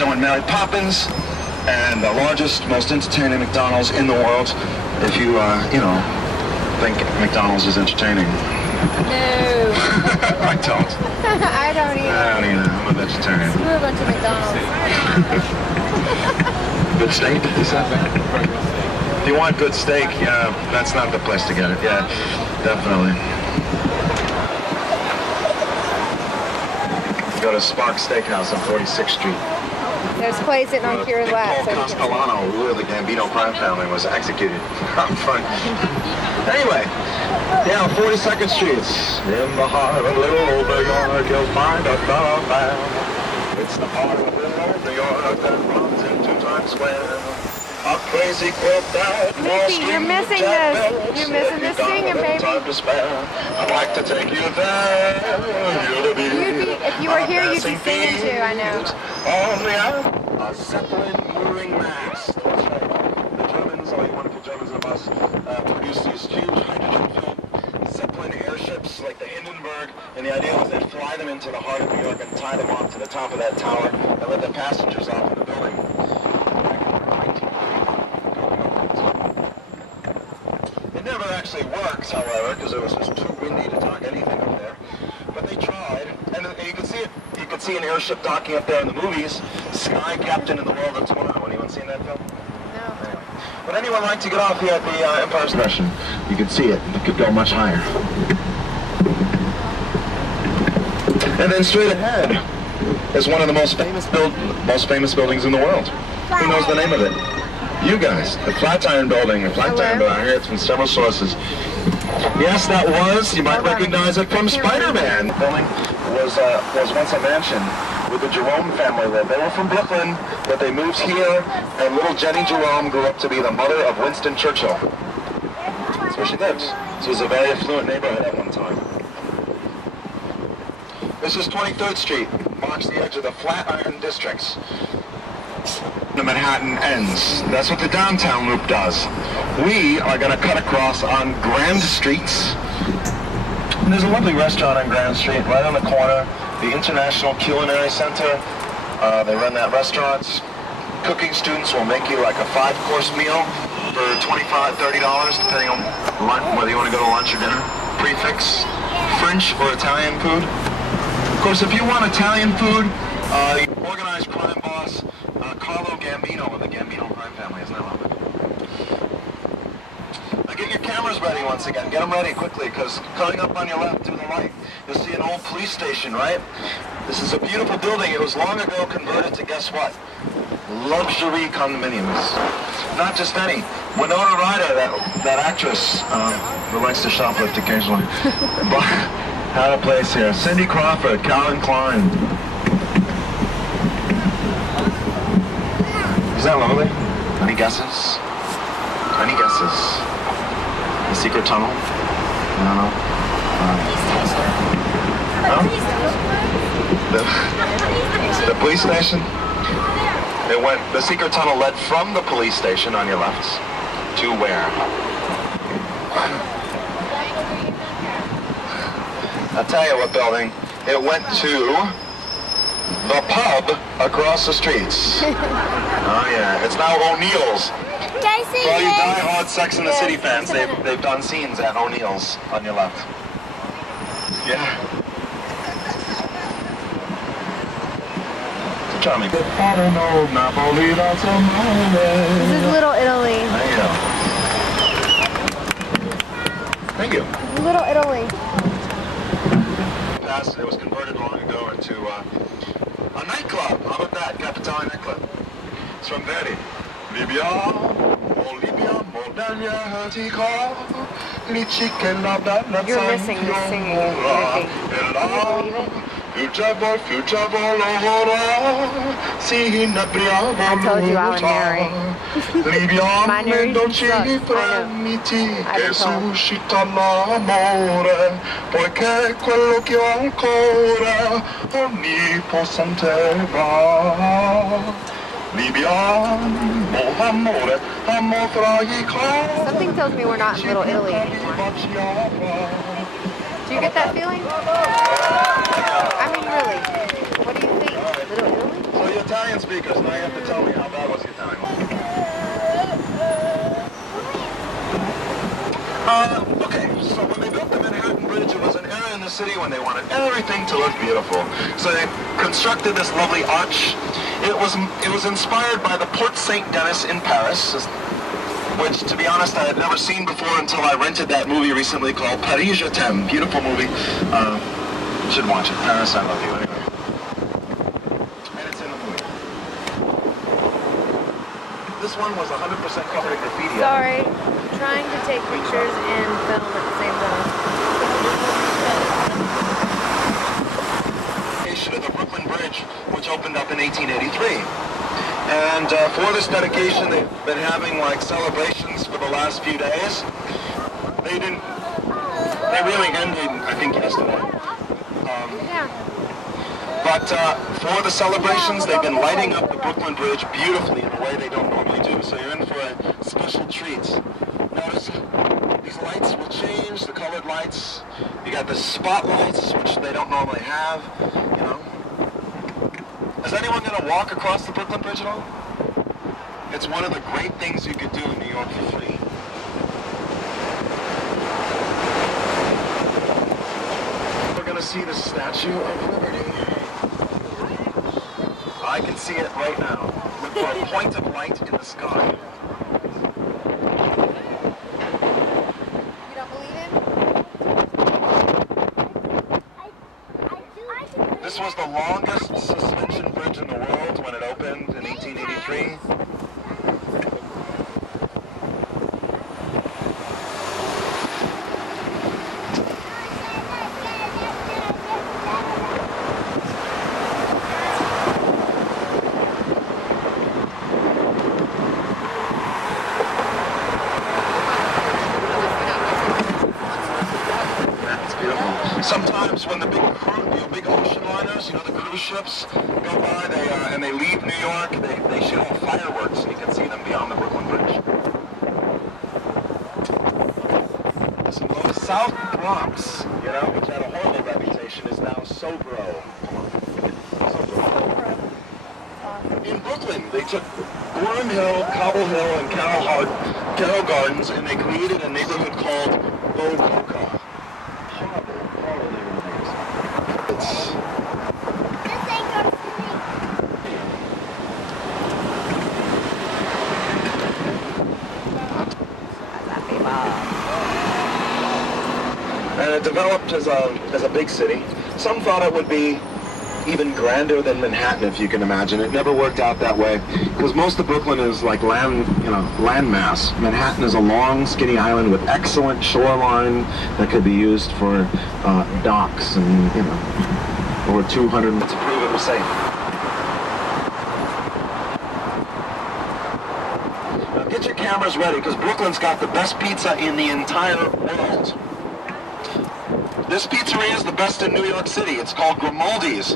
showing Mary Poppins and the largest, most entertaining McDonald's in the world. If you, you know, think McDonald's is entertaining. No. I don't. I don't either. I don't either. I'm a vegetarian. Screw a bunch of McDonald's. Good steak, you said? If you want good steak, yeah, that's not the place to get it. Yeah, definitely. Go to Spark Steakhouse on 46th Street. There's a place sitting on Kira's lap. Paul Castellano, ruler of the Gambino crime family, was executed up front. Anyway, yeah, on 42nd Street. In the heart of little old New York, you'll find a thoroughfare. It's the heart of little old New York that runs into Times Square. A crazy quilt out. Mickey, you're missing this. You're missing this singing, baby. Time to spare. I'd like to take you there. If you were here, you'd be singing too, I know. On the a Zeppelin mooring mast. That's right. The Germans, all you wonderful Germans in the bus, produced these huge hydrogen-filled Zeppelin airships like the Hindenburg, and the idea was they'd fly them into the heart of New York and tie them off to the top of that tower and let the passengers off in the building. It never actually worked, however, because it was just too windy to dock anything up there. But they tried, and you can see it. You can see an airship docking up there in the movies. Sky Captain in the World of Tomorrow. Anyone seen that film? No. Anyway. Would anyone like to get off here at the Empire State Building? You can see it. It could go much higher. And then straight ahead is one of the most famous buildings in the world. Who knows the name of it? You guys, the Flatiron Building. The Flatiron Building. I hear it's from several sources. Yes, that was. You might recognize it from Spider-Man. The building was once a mansion with the Jerome family lived. They were from Brooklyn, but they moved here, and little Jenny Jerome grew up to be the mother of Winston Churchill. That's where she lives. This was a very affluent neighborhood at one time. This is 23rd Street. Marks the edge of the Flatiron districts. The Manhattan ends. That's what the downtown loop does. We are going to cut across on Grand Streets. And there's a lovely restaurant on Grand Street right on the corner, the International Culinary Center. They run that restaurant. Cooking students will make you like a 5-course meal for $25, $30, depending on whether you want to go to lunch or dinner. Prefix, French or Italian food. Of course, if you want Italian food, organized crime boss Carlo Gambino of the Gambino crime family, isn't that lovely? Now get your cameras ready once again. Get them ready quickly, because coming up on your left to the right, you'll see an old police station, right? This is a beautiful building. It was long ago converted to, guess what? Luxury condominiums. Not just any. Winona Ryder, that actress, who likes to shoplift occasionally, had a place here. Cindy Crawford, Calvin Klein. Is that lovely? Any guesses? Any guesses? The secret tunnel? I don't know. No? The police station? The secret tunnel led from the police station on your left to where? I'll tell you what building. It went to the pub across the streets. Oh yeah, it's now O'Neill's. For all you die-hard Sex and the City fans, they've done scenes at O'Neill's on your left. Yeah. Charming. This is Little Italy. There you go. Thank you. Little Italy. It was converted long ago into a nightclub. How about that? Capitale nightclub. It's from Verdi. Libya, oh Libya, Moldavia, Hertica, You're missing the singing, Mickey. Can you believe it? Future boy, I told you I would narrate. My narration sucks, I know. I suscita l'amore, poiché quello che ho ancora onnipotente va. Something tells me we're not in Little Italy anymore. Do you get that feeling? I mean, really. What do you think? Little Italy? So you Italian speakers, now you have to tell me how bad was the Italian. Okay, so when they built the Manhattan Bridge, it was an era in the city when they wanted everything to look beautiful. So they constructed this lovely arch. It was inspired by the Porte Saint-Denis in Paris, which, to be honest, I had never seen before until I rented that movie recently called Paris Je t'aime. Beautiful movie. You should watch it. Paris, I love you. Anyway. And it's in the movie. This one was 100% covered in graffiti. Sorry. Trying to take pictures and film at the same time. Of the Brooklyn Bridge, which opened up in 1883. And for this dedication, they've been having like celebrations for the last few days. They really ended, I think, yesterday. But for the celebrations, they've been lighting up the Brooklyn Bridge beautifully in a way they don't normally do. So you're in for a special treat. Notice these lights will change, the colored lights. You got the spotlights, which they don't normally have, you know. Is anyone going to walk across the Brooklyn Bridge at all? It's one of the great things you could do in New York for free. We're going to see the Statue of Liberty. I can see it right now. Look for a point of light in the sky. This was the longest suspension bridge in the world when it opened in 1883. That's beautiful. Sometimes when the big ocean liners, you know, the cruise ships go by, and they leave New York, they shoot off fireworks, and you can see them beyond the Brooklyn Bridge. So the South Bronx, you know, which had a horrible reputation, is now Sobro. In Brooklyn, they took Gorham Hill, Cobble Hill, and Carroll Gardens, and they created a neighborhood called Bohoka. And it developed as a big city. Some thought it would be even grander than Manhattan, if you can imagine. It never worked out that way, because most of Brooklyn is like land mass. Manhattan is a long, skinny island with excellent shoreline that could be used for docks and, you know, over 200 to prove it was safe. Now get your cameras ready, because Brooklyn's got the best pizza in the entire world. This pizzeria is the best in New York City. It's called Grimaldi's.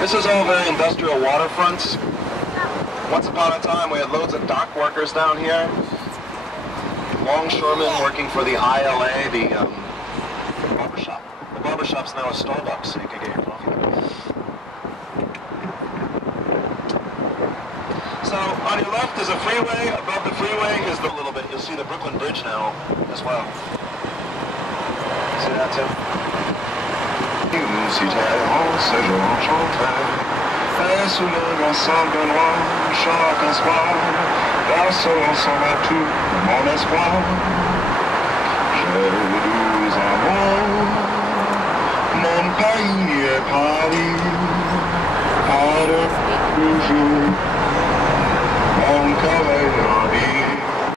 This is all very industrial waterfronts. Once upon a time, we had loads of dock workers down here. Longshoremen working for the ILA, the barbershop. The barbershop's now a Starbucks, so you can get your coffee there. So on your left is a freeway. Above the freeway is the little bit. You'll see the Brooklyn Bridge now as well. See that too? Mon cavalier.